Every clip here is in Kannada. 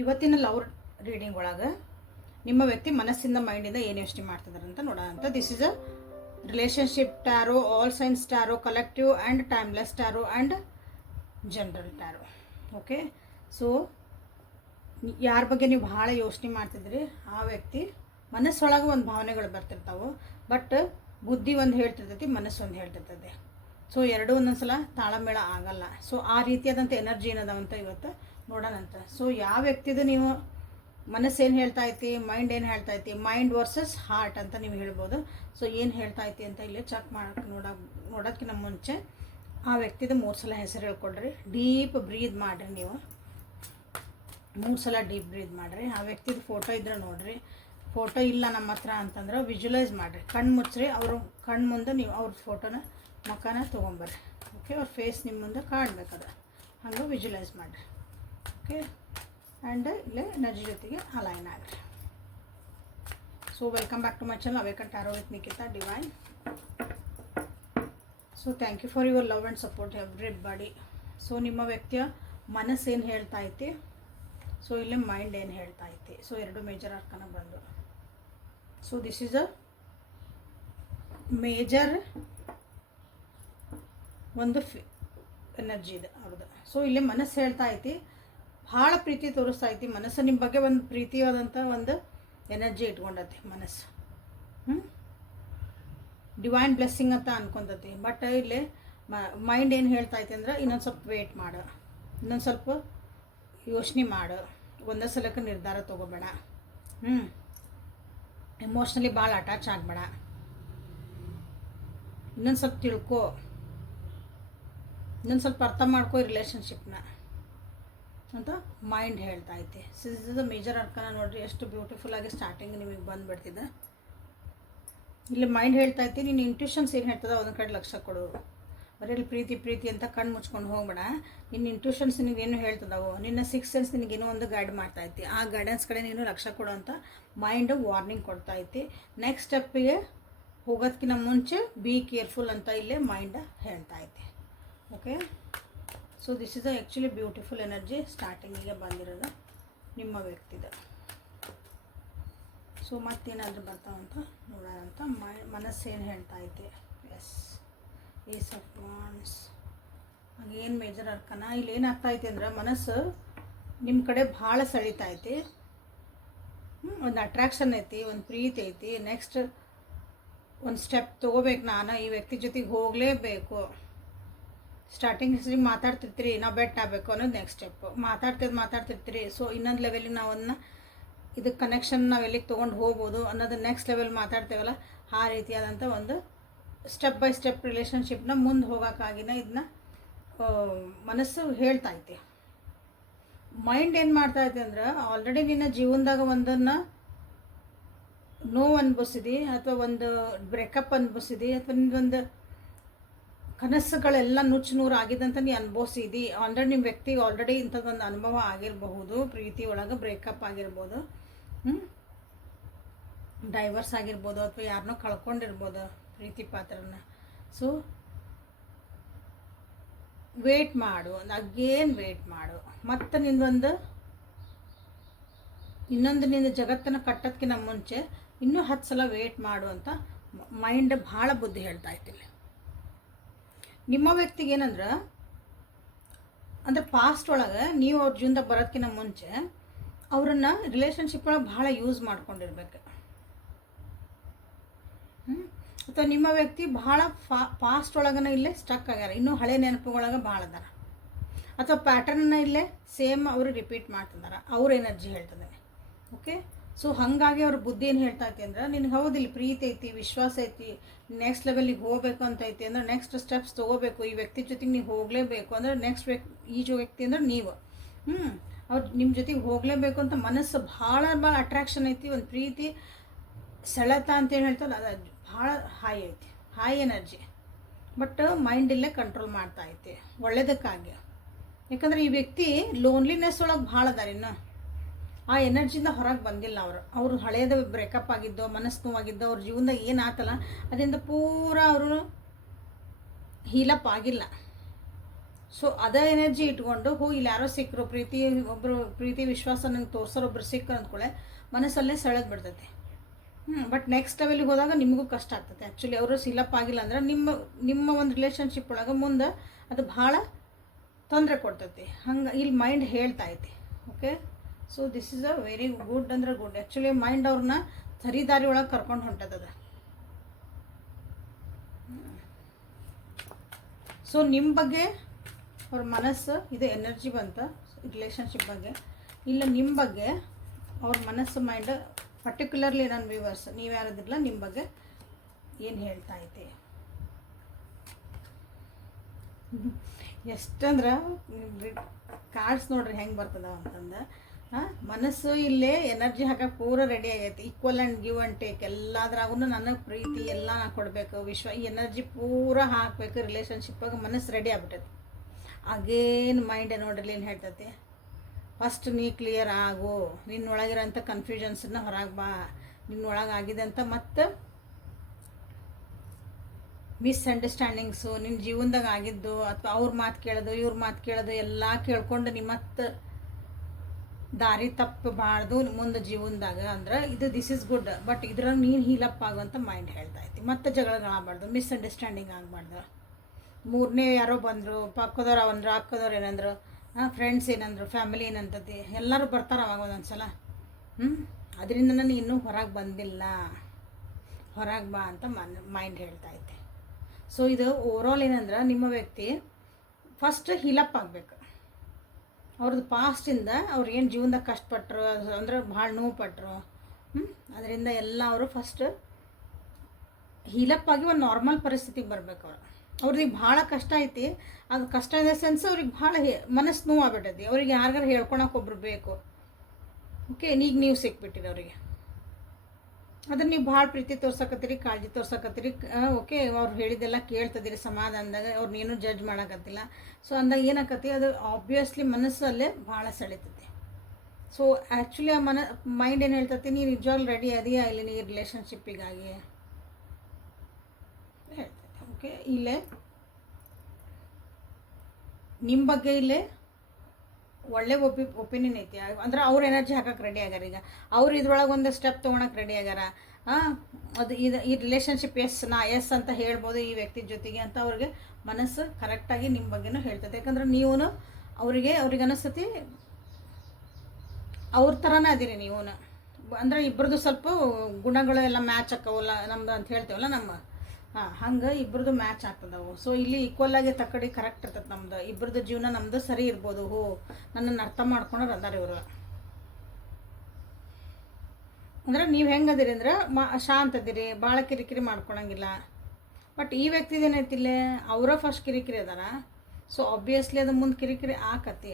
ಇವತ್ತಿನ ಲವ್ ರೀಡಿಂಗ್ ಒಳಗೆ ನಿಮ್ಮ ವ್ಯಕ್ತಿ ಮನಸ್ಸಿಂದ ಮೈಂಡಿಂದ ಏನು ಯೋಚನೆ ಮಾಡ್ತಿದ್ದಾರೆ ಅಂತ ನೋಡೋಣ ಅಂತ. This is a relationship tarot, all signs tarot, collective and timeless tarot and general tarot. Okay, so ಯಾರ ಬಗ್ಗೆ ನೀವು ಭಾಳ ಯೋಚನೆ ಮಾಡ್ತಿದ್ರಿ ಆ ವ್ಯಕ್ತಿ ಮನಸ್ಸೊಳಗೆ ಒಂದು ಭಾವನೆಗಳು ಬರ್ತಿರ್ತಾವೆ, ಬಟ್ ಬುದ್ಧಿ ಒಂದು ಹೇಳ್ತಿರ್ತೈತಿ, ಮನಸ್ಸು ಒಂದು ಹೇಳ್ತಿರ್ತದೆ. ಸೊ ಎರಡೂ ಒಂದೊಂದು ಸಲ ತಾಳಮೇಳ ಆಗಲ್ಲ. ಸೊ ಆ ರೀತಿಯಾದಂಥ ಎನರ್ಜಿ ಏನದಾವಂತ ಇವತ್ತು ನೋಡೋಣಂತ. ಸೊ ಯಾವ ವ್ಯಕ್ತಿದು ನೀವು ಮನಸ್ಸು ಏನು ಹೇಳ್ತಾ ಐತಿ, ಮೈಂಡ್ ಏನು ಹೇಳ್ತಾ ಐತಿ, ಮೈಂಡ್ ವರ್ಸಸ್ ಹಾರ್ಟ್ ಅಂತ ನೀವು ಹೇಳ್ಬೋದು. ಸೊ ಏನು ಹೇಳ್ತಾ ಐತಿ ಅಂತ ಇಲ್ಲಿ ಚೆಕ್ ನೋಡೋಕ್ಕಿಂತ ಮುಂಚೆ ಆ ವ್ಯಕ್ತಿದು 3 ಸಲ ಹೆಸರು ಹೇಳ್ಕೊಡ್ರಿ. ಡೀಪ್ ಬ್ರೀದ್ ಮಾಡಿರಿ. ನೀವು 3 ಸಲ ಡೀಪ್ ಬ್ರೀದ್ ಮಾಡಿರಿ. ಆ ವ್ಯಕ್ತಿದು ಫೋಟೋ ಇದ್ರೆ ನೋಡಿರಿ. ಫೋಟೋ ಇಲ್ಲ ನಮ್ಮ ಹತ್ರ ಅಂತಂದ್ರೆ ವಿಜುವಲೈಸ್ ಮಾಡಿರಿ. ಕಣ್ಣು ಮುಚ್ಚ್ರಿ. ಅವರು ಕಣ್ಣು ಮುಂದೆ ನೀವು ಅವ್ರ ಫೋಟೋನ ಮುಖನ ತೊಗೊಂಬರ್ರಿ. ಓಕೆ, ಅವ್ರ ಫೇಸ್ ನಿಮ್ಮ ಮುಂದೆ ಕಾಣಬೇಕದ, ಹಂಗೆ ವಿಜುವಲೈಸ್ ಮಾಡಿರಿ. ಓಕೆ, ಆ್ಯಂಡ್ ಇಲ್ಲೇ ಎನರ್ಜಿ ಜೊತೆಗೆ ಅಲೈನ್ ಆಗಿರಿ. So welcome back to my channel Awaken Tarot with Nikhita Divine. So thank you for your love and support everybody. So ನಿಮ್ಮ ವ್ಯಕ್ತಿಯ ಮನಸ್ಸು ಏನು ಹೇಳ್ತಾ ಐತಿ, ಸೊ ಇಲ್ಲಿ ಮೈಂಡ್ ಏನು ಹೇಳ್ತಾ ಐತಿ. ಸೊ 2 ಮೇಜರ್ ಅರ್ಕನ ಬಂದು. So this is a major ಒಂದು ಎನರ್ಜಿ ಇದೆ ಅವ್ರದ್ದು. ಸೊ ಇಲ್ಲಿ ಮನಸ್ಸು ಹೇಳ್ತಾ ಐತಿ, ಭಾಳ ಪ್ರೀತಿ ತೋರಿಸ್ತಾ ಐತಿ ಮನಸ್ಸು ನಿಮ್ಮ ಬಗ್ಗೆ. ಒಂದು ಪ್ರೀತಿಯಾದಂಥ ಒಂದು ಎನರ್ಜಿ ಇಟ್ಕೊಂಡೈತಿ ಮನಸ್ಸು. ಡಿವೈನ್ ಬ್ಲೆಸ್ಸಿಂಗ್ ಅಂತ ಅನ್ಕೊಂತೈತಿ. ಬಟ್ ಇಲ್ಲಿ ಮೈಂಡ್ ಏನು ಹೇಳ್ತಾ ಐತಿ ಅಂದ್ರೆ ಇನ್ನೊಂದು ಸ್ವಲ್ಪ ವೇಟ್ ಮಾಡು, ಇನ್ನೊಂದು ಸ್ವಲ್ಪ ಯೋಚನೆ ಮಾಡು, ಒಂದೇ ಸಲಕ್ಕೆ ನಿರ್ಧಾರ ತೊಗೋಬೇಡ, ಎಮೋಷ್ನಲಿ ಭಾಳ ಅಟ್ಯಾಚ್ ಆಗಬೇಡ, ಇನ್ನೊಂದು ಸ್ವಲ್ಪ ತಿಳ್ಕೊ, ಇನ್ನೊಂದು ಸ್ವಲ್ಪ ಅರ್ಥ ಮಾಡ್ಕೋ ಈ ರಿಲೇಷನ್ಶಿಪ್ನ ಅಂತ ಮೈಂಡ್ ಹೇಳ್ತಾ ಐತಿ. This is the major ಅರ್ಕನ. ನೋಡಿರಿ ಎಷ್ಟು ಬ್ಯೂಟಿಫುಲ್ಲಾಗಿ ಸ್ಟಾರ್ಟಿಂಗ್ ನಿಮಗೆ ಬಂದುಬಿಡ್ತಿದೆ. ಇಲ್ಲಿ ಮೈಂಡ್ ಹೇಳ್ತಾ ಐತಿ, ನಿನ್ನ ಇಂಟ್ಯೂಷನ್ಸ್ ಏನು ಹೇಳ್ತದೆ ಒಂದು ಕಡೆ ಲಕ್ಷ್ಯ ಕೊಡು. ಬರೀ ಇಲ್ಲಿ ಪ್ರೀತಿ ಪ್ರೀತಿ ಅಂತ ಕಣ್ಣು ಮುಚ್ಕೊಂಡು ಹೋಗ್ಬೇಡ. ನಿನ್ನ ಇಂಟ್ಯೂಷನ್ಸ್ ನಿನಗೇನು ಹೇಳ್ತದವು, ನಿನ್ನ 6 ಸೆನ್ಸ್ ನಿನಗೇನೋ ಒಂದು ಗೈಡ್ ಮಾಡ್ತಾ ಐತಿ. ಆ ಗೈಡೆನ್ಸ್ ಕಡೆ ನೀನು ಲಕ್ಷ್ಯ ಕೊಡು ಅಂತ ಮೈಂಡು ವಾರ್ನಿಂಗ್ ಕೊಡ್ತಾ ಐತಿ. ನೆಕ್ಸ್ಟ್ ಸ್ಟೆಪ್ಪಿಗೆ ಹೋಗೋದಕ್ಕಿಂತ ಮುಂಚೆ ಬಿ ಕೇರ್ಫುಲ್ ಅಂತ ಇಲ್ಲೇ ಮೈಂಡ್ ಹೇಳ್ತಾ ಐತಿ. Okay, so this is actually beautiful energy ಸ್ಟಾರ್ಟಿಂಗಿಗೆ ಬಂದಿರೋದು ನಿಮ್ಮ ವ್ಯಕ್ತಿದ. ಸೊ ಮತ್ತೇನಾದರೂ ಬರ್ತಾವಂತ ನೋಡೋಣ ಅಂತ. ಮನಸ್ಸೇನು ಹೇಳ್ತಾ ಐತೆ. Yes, ace of wands. ಹಾಗೇನು ಮೇಜರ್ ಅರ್ಕನ ಇಲ್ಲಿ ಏನಾಗ್ತಾ ಐತಿ ಅಂದ್ರೆ ಮನಸ್ಸು ನಿಮ್ಮ ಕಡೆ ಭಾಳ ಸೆಳೀತಾ ಐತಿ. ಒಂದು ಅಟ್ರಾಕ್ಷನ್ ಐತಿ, ಒಂದು ಪ್ರೀತಿ ಐತಿ. ನೆಕ್ಸ್ಟ್ ಒಂದು ಸ್ಟೆಪ್ ತೊಗೋಬೇಕು, ನಾನು ಈ ವ್ಯಕ್ತಿ ಜೊತೆಗೆ ಹೋಗಲೇಬೇಕು. ಸ್ಟಾರ್ಟಿಂಗ್ ಮಾತಾಡ್ತಿರ್ತೀರಿ, ನಾವು ಬೆಟ್ ಆಗಬೇಕು ಅನ್ನೋದು ನೆಕ್ಸ್ಟ್ ಸ್ಟೆಪ್. ಮಾತಾಡ್ತಿರ್ತೀರಿ. ಸೊ ಇನ್ನೊಂದು ಲೆವೆಲಿಗೆ ನಾವನ್ನ ಇದು ಕನೆಕ್ಷನ್ ನಾವು ಎಲ್ಲಿಗೆ ತೊಗೊಂಡು ಹೋಗ್ಬೋದು ಅನ್ನೋದು ನೆಕ್ಸ್ಟ್ ಲೆವೆಲ್ ಮಾತಾಡ್ತೇವಲ್ಲ, ಆ ರೀತಿಯಾದಂಥ ಒಂದು ಸ್ಟೆಪ್ ಬೈ ಸ್ಟೆಪ್ ರಿಲೇಷನ್ಶಿಪ್ನ ಮುಂದೆ ಹೋಗೋಕ್ಕಾಗಿನ ಇದನ್ನ ಮನಸ್ಸು ಹೇಳ್ತಾ ಐತಿ. ಮೈಂಡ್ ಏನು ಮಾಡ್ತಾ ಐತಿ ಅಂದ್ರೆ ಆಲ್ರೆಡಿ ನಿನ್ನ ಜೀವನದಾಗ ಒಂದನ್ನು ನೋವು ಅನ್ಭವಿಸಿದಿ, ಅಥವಾ ಒಂದು ಬ್ರೇಕಪ್ ಅನ್ಭವಿಸಿದಿ, ಅಥವಾ ನಿಂದೊಂದು ಕನಸುಗಳೆಲ್ಲ ನುಚ್ಚು ನೂರು ಆಗಿದ್ದಂತ ನೀ ಅನುಭವಿಸಿದಿ. ಆಲ್ರೆಡಿ ನಿಮ್ಮ ವ್ಯಕ್ತಿಗೆ ಆಲ್ರೆಡಿ ಇಂಥದ್ದೊಂದು ಅನುಭವ ಆಗಿರಬಹುದು. ಪ್ರೀತಿ ಒಳಗೆ ಬ್ರೇಕಪ್ ಆಗಿರ್ಬೋದು, ಡೈವರ್ಸ್ ಆಗಿರ್ಬೋದು, ಅಥವಾ ಯಾರನ್ನೋ ಕಳ್ಕೊಂಡಿರ್ಬೋದು ಪ್ರೀತಿ ಪಾತ್ರನ. ಸೊ ವೇಟ್ ಮಾಡು, ಅಗೇನ್ ವೇಟ್ ಮಾಡು. ಮತ್ತು ಇನ್ನೊಂದು ನಿಂದು ಜಗತ್ತನ್ನು ಕಟ್ಟೋದಕ್ಕಿಂತ ಮುಂಚೆ ಇನ್ನೂ 10 ಸಲ ವೇಟ್ ಮಾಡು ಅಂತ ಮೈಂಡ್ ಭಾಳ ಬುದ್ಧಿ ಹೇಳ್ತಾ ಇತ್ತಿಲ್ಲ. ನಿಮ್ಮ ವ್ಯಕ್ತಿಗೆ ಏನಂದ್ರೆ ಪಾಸ್ಟ್ ಒಳಗೆ ನೀವು ಅವ್ರ ಜೀವನದಾಗ ಬರೋದಕ್ಕಿಂತ ಮುಂಚೆ ಅವ್ರನ್ನ ರಿಲೇಷನ್ಶಿಪ್ ಒಳಗೆ ಭಾಳ ಯೂಸ್ ಮಾಡ್ಕೊಂಡಿರ್ಬೇಕು. ಅಥವಾ ನಿಮ್ಮ ವ್ಯಕ್ತಿ ಭಾಳ ಪಾಸ್ಟ್ ಒಳಗನ ಇಲ್ಲೇ ಸ್ಟಕ್ ಆಗ್ಯಾರ, ಇನ್ನೂ ಹಳೆ ನೆನಪುಗಳೊಳಗೆ ಭಾಳ ಅದಾರ. ಅಥವಾ ಪ್ಯಾಟರ್ನ್ನ ಇಲ್ಲೇ ಸೇಮ್ ಅವರು ರಿಪೀಟ್ ಮಾಡ್ತಿದ್ದಾರೆ, ಅವ್ರ ಎನರ್ಜಿ ಹೇಳ್ತದೆ. ಓಕೆ, ಸೊ ಹಾಗಾಗಿ ಅವ್ರ ಬುದ್ಧಿ ಏನು ಹೇಳ್ತಾ ಐತಿ ಅಂದ್ರೆ ನಿನಗೆ ಹೌದಿಲ್ಲ ಪ್ರೀತಿ ಐತಿ, ವಿಶ್ವಾಸ ಐತಿ, ನೆಕ್ಸ್ಟ್ ಲೆವೆಲಿಗೆ ಹೋಗ್ಬೇಕು ಅಂತ ಐತಿ ಅಂದ್ರೆ ನೆಕ್ಸ್ಟ್ ಸ್ಟೆಪ್ಸ್ ತೊಗೋಬೇಕು. ಈ ವ್ಯಕ್ತಿ ಜೊತೆಗೆ ನೀವು ಹೋಗಲೇಬೇಕು ಅಂದ್ರೆ ನೆಕ್ಸ್ಟ್ ಈ ವ್ಯಕ್ತಿ ಅಂದ್ರೆ ನೀವು ಅವ್ರು ನಿಮ್ಮ ಜೊತೆಗೆ ಹೋಗಲೇಬೇಕು ಅಂತ ಮನಸ್ಸು ಭಾಳ ಅಟ್ರಾಕ್ಷನ್ ಐತಿ. ಒಂದು ಪ್ರೀತಿ ಸೆಳೆತ ಅಂತೇನು ಹೇಳ್ತಾರೆ, ಅದು ಭಾಳ ಹೈ ಐತಿ, ಹೈ ಎನರ್ಜಿ. ಬಟ್ ಮೈಂಡಿಲ್ಲೇ ಕಂಟ್ರೋಲ್ ಮಾಡ್ತಾ ಐತಿ ಒಳ್ಳೇದಕ್ಕಾಗಿ. ಯಾಕಂದರೆ ಈ ವ್ಯಕ್ತಿ ಲೋನ್ಲಿನೆಸ್ ಒಳಗೆ ಭಾಳ ಅದಾರ, ಇನ್ನು ಆ ಎನರ್ಜಿಯಿಂದ ಹೊರಗೆ ಬಂದಿಲ್ಲ. ಅವರು ಹಳೇದು ಬ್ರೇಕಪ್ ಆಗಿದ್ದೋ, ಮನಸ್ಸು ನೋವಾಗಿದ್ದೋ, ಅವ್ರ ಜೀವನದಾಗ ಏನಾತಲ್ಲ ಅದರಿಂದ ಪೂರ ಅವರು ಹೀಲಪ್ ಆಗಿಲ್ಲ. ಸೊ ಅದೇ ಎನರ್ಜಿ ಇಟ್ಕೊಂಡು ಇಲ್ಲಿ ಯಾರೋ ಸಿಕ್ಕರು ಒಬ್ಬರು ಪ್ರೀತಿ ವಿಶ್ವಾಸ ನಂಗೆ ತೋರ್ಸೋರು ಒಬ್ರು ಸಿಕ್ಕರು ಅಂದ್ಕೊಳ್ಳೆ ಮನಸ್ಸಲ್ಲೇ ಸೆಳೆದು ಬಿಡ್ತೈತಿ. ಬಟ್ ನೆಕ್ಸ್ಟ್ ಲೆವೆಲಿಗೆ ಹೋದಾಗ ನಿಮಗೂ ಕಷ್ಟ ಆಗ್ತದೆ. ಆ್ಯಕ್ಚುಲಿ ಅವರು ಸಿಲಪ್ ಆಗಿಲ್ಲ ಅಂದ್ರೆ ನಿಮ್ಮ ಒಂದು ರಿಲೇಷನ್ಶಿಪ್ ಒಳಗೆ ಮುಂದೆ ಅದು ಭಾಳ ತೊಂದರೆ ಕೊಡ್ತೈತಿ. ಹಂಗೆ ಇಲ್ಲಿ ಮೈಂಡ್ ಹೇಳ್ತಾ ಐತಿ. Okay, so this is a very good ಅಂದ್ರೆ ಗುಡ್. ಆ್ಯಕ್ಚುಲಿ ಮೈಂಡ್ ಅವ್ರನ್ನ ಸರಿದಾರಿ ಒಳಗೆ ಕರ್ಕೊಂಡು ಹೊಂಟದ. ಸೊ ನಿಮ್ಮ ಬಗ್ಗೆ ಅವ್ರ ಮನಸ್ಸು ಇದು ಎನರ್ಜಿ ಬಂತ ರಿಲೇಷನ್ಶಿಪ್ ಬಗ್ಗೆ. ಇಲ್ಲ ನಿಮ್ಮ ಬಗ್ಗೆ ಅವ್ರ ಮನಸ್ಸು ಮೈಂಡ್ ಪರ್ಟಿಕ್ಯುಲರ್ಲಿ ನನ್ನ ವ್ಯೂವರ್ಸ್ ನೀವು ಯಾರದಿರಲ್ಲ ನಿಮ್ಮ ಬಗ್ಗೆ ಏನು ಹೇಳ್ತಾ ಐತಿ. ಎಷ್ಟಂದ್ರೆ ಕಾರ್ಡ್ಸ್ ನೋಡ್ರಿ ಹೆಂಗೆ ಬರ್ತದ ಅಂತಂದು. ಮನಸ್ಸು ಇಲ್ಲೇ ಎನರ್ಜಿ ಹಾಕಕ್ಕೆ ಪೂರ ರೆಡಿ ಆಗೈತಿ. Equal and give and take ಎಲ್ಲದ್ರಾಗೂ ನನಗೆ ಪ್ರೀತಿ ಎಲ್ಲ ನಾ ಕೊಡಬೇಕು, ಈ ಎನರ್ಜಿ ಪೂರ ಹಾಕಬೇಕು ರಿಲೇಷನ್ಶಿಪ್ಪಾಗ ಮನಸ್ಸು ರೆಡಿ ಆಗ್ಬಿಟ್ಟೈತಿ. ಅಗೇನ್ ಮೈಂಡ್ ನೋಡ್ರಿ ಏನು ಹೇಳ್ತೈತಿ, ಫಸ್ಟ್ ನೀ ಕ್ಲಿಯರ್ ಆಗು, ನಿನ್ನೊಳಗಿರೋಂಥ ಕನ್ಫ್ಯೂಷನ್ಸನ್ನ ಹೊರಗೆ ಬಾ, ನಿನ್ನೊಳಗೆ ಆಗಿದೆ ಅಂತ ಮತ್ತು ಮಿಸ್ಅಂಡರ್ಸ್ಟ್ಯಾಂಡಿಂಗ್ಸು ನಿನ್ನ ಜೀವನದಾಗ ಆಗಿದ್ದು ಅಥವಾ ಅವ್ರ ಮಾತು ಕೇಳೋದು ಇವ್ರ ಮಾತು ಕೇಳೋದು ಎಲ್ಲ ಕೇಳ್ಕೊಂಡು ನಿಮ್ಮ ಮತ್ತು ದಾರಿ ತಪ್ಪಬಾರ್ದು ಮುಂದೆ ಜೀವನದಾಗ ಅಂದ್ರೆ ದಿಸ್ ಈಸ್ ಗುಡ್. ಬಟ್ ಇದ್ರಾಗ ನೀನು ಹೀಲಪ್ ಆಗುವಂಥ ಮೈಂಡ್ ಹೇಳ್ತಾ ಐತಿ. ಮತ್ತೆ ಜಗಳಗಳಾಗಬಾರ್ದು, ಮಿಸ್ಅಂಡರ್ಸ್ಟ್ಯಾಂಡಿಂಗ್ ಆಗಬಾರ್ದು. ಮೂರನೇ ಯಾರೋ ಬಂದರು, ಪಕ್ಕದವ್ರು ಅವನ್ರು ಅಕ್ಕದವ್ರು ಏನಂದ್ರು, ಫ್ರೆಂಡ್ಸ್ ಏನಂದ್ರು, ಫ್ಯಾಮಿಲಿ ಏನಂತತಿ, ಎಲ್ಲರೂ ಬರ್ತಾರೆ ಅವಾಗ ಒಂದೊಂದು ಸಲ. ಅದರಿಂದ ನಾನು ಇನ್ನೂ ಹೊರಗೆ ಬಂದಿಲ್ಲ, ಹೊರಗೆ ಬಾ ಅಂತ ಮೈಂಡ್ ಹೇಳ್ತಾ ಐತೆ. ಸೊ ಇದು ಓವರಾಲ್ ಏನಂದ್ರೆ ನಿಮ್ಮ ವ್ಯಕ್ತಿ ಫಸ್ಟ್ ಹೀಲಪ್ ಆಗಬೇಕು. ಅವ್ರದ್ದು ಪಾಸ್ಟಿಂದ ಅವ್ರು ಏನು ಜೀವನದಾಗ ಕಷ್ಟಪಟ್ಟರು ಅಂದ್ರೆ ಭಾಳ ನೋವು ಪಟ್ಟರು, ಅದರಿಂದ ಎಲ್ಲ ಅವರು ಫಸ್ಟ್ ಹೀಲಪ್ ಆಗಿ ಒಂದು ನಾರ್ಮಲ್ ಪರಿಸ್ಥಿತಿಗೆ ಬರ್ಬೇಕು. ಅವ್ರಿಗೆ ಭಾಳ ಕಷ್ಟ ಐತಿ. ಅದು ಕಷ್ಟ ಇನ್ ದ ಸೆನ್ಸ್ ಅವ್ರಿಗೆ ಭಾಳ ಮನಸ್ಸು ನೋವು ಆಗ್ಬಿಟ್ಟೈತಿ. ಅವ್ರಿಗೆ ಯಾರಿಗಾರು ಹೇಳ್ಕೊಳಕ್ಕೆ ಒಬ್ರು ಬೇಕು. ಓಕೆ, ಈಗ ನೀವು ಸಿಕ್ಬಿಟ್ಟಿರಿ ಅವರಿಗೆ, ಅದನ್ನು ನೀವು ಭಾಳ ಪ್ರೀತಿ ತೋರ್ಸಕತ್ತೀರಿ, ಕಾಳಜಿ ತೋರ್ಸಕತ್ತೀರಿ. ಓಕೆ, ಅವ್ರು ಹೇಳಿದ್ದೆಲ್ಲ ಕೇಳ್ತದಿರಿ ಸಮಾಧಾನದಾಗ, ಅವ್ರನ್ನೇನು ಜಡ್ಜ್ ಮಾಡೋಕತ್ತಿಲ್ಲ. ಸೊ ಅಂದಾಗ ಏನಾಕತಿ, ಅದು ಆಬ್ವಿಯಸ್ಲಿ ಮನಸ್ಸಲ್ಲೇ ಭಾಳ ಸೆಳಿತೈತಿ. ಸೊ ಆ್ಯಕ್ಚುಲಿ ಆ ಮೈಂಡ್ ಏನು ಹೇಳ್ತೈತಿ, ನೀನು ನಿಜವಾಗ್ಲೂ ರೆಡಿ ಅದೆಯಾ ಇಲ್ಲಿ ನೀ ರಿಲೇಷನ್ಶಿಪ್ಪಿಗಾಗಿ ಹೇಳ್ತೈತಿ. ಓಕೆ, ಇಲ್ಲೇ ನಿಮ್ಮ ಬಗ್ಗೆ ಇಲ್ಲೇ ಒಳ್ಳೆ ಒಪಿನಿಯನ್ ಐತಿ. ಅಂದ್ರೆ ಅವ್ರ ಎನರ್ಜಿ ಹಾಕಕ್ಕೆ ರೆಡಿ ಆಗ್ಯಾರ. ಈಗ ಅವ್ರು ಇದ್ರೊಳಗೆ ಒಂದು ಸ್ಟೆಪ್ ತೊಗೊಳಕ್ಕೆ ರೆಡಿ ಆಗ್ಯಾರ. ಅದು ಈ ರಿಲೇಷನ್ಶಿಪ್ ಎಸ್ ಅಂತ ಹೇಳ್ಬೋದು ಈ ವ್ಯಕ್ತಿ ಜೊತೆಗೆ ಅಂತ ಅವ್ರಿಗೆ ಮನಸ್ಸು ಕರೆಕ್ಟಾಗಿ ನಿಮ್ಮ ಬಗ್ಗೆನೂ ಹೇಳ್ತೈತೆ. ಯಾಕಂದ್ರೆ ನೀವು ಅವ್ರಿಗೆ ಅನ್ನಿಸ್ತತಿ ಅವ್ರ ಥರನೇ ಅದೀರಿ ನೀವು. ಅಂದ್ರೆ ಇಬ್ಬರದು ಸ್ವಲ್ಪ ಗುಣಗಳು ಎಲ್ಲ ಮ್ಯಾಚ್ ಆಕ್ಕವಲ್ಲ ನಮ್ದು ಅಂತ ಹೇಳ್ತೇವಲ್ಲ ನಮ್ಮ, ಹಂಗೆ ಇಬ್ಬರದು ಮ್ಯಾಚ್ ಆಗ್ತದವು. ಸೊ ಇಲ್ಲಿ ಈಕ್ವಲ್ ಆಗಿ ತಕ್ಕಡಿ ಕರೆಕ್ಟ್ ಇರ್ತದೆ. ನಮ್ದು ಇಬ್ಬರದು ಜೀವನ ನಮ್ಮದು ಸರಿ ಇರ್ಬೋದು. ನನ್ನನ್ನು ಅರ್ಥ ಮಾಡ್ಕೊಂಡ್ರೆ ಅದಾರ ಇವರು. ಅಂದ್ರೆ ನೀವು ಹೆಂಗದಿರಿ ಅಂದ್ರೆ ಶಾಂತ ಅದಿರಿ, ಭಾಳ ಕಿರಿಕಿರಿ ಮಾಡ್ಕೊಳಂಗಿಲ್ಲ. ಬಟ್ ಈ ವ್ಯಕ್ತಿದೇನೈತಿಲ್ಲ, ಅವರ ಫಸ್ಟ್ ಕಿರಿಕಿರಿ ಅದಾರ. ಸೊ ಆಬ್ವಿಯಸ್ಲಿ ಅದು ಮುಂದೆ ಕಿರಿಕಿರಿ ಆಕತಿ.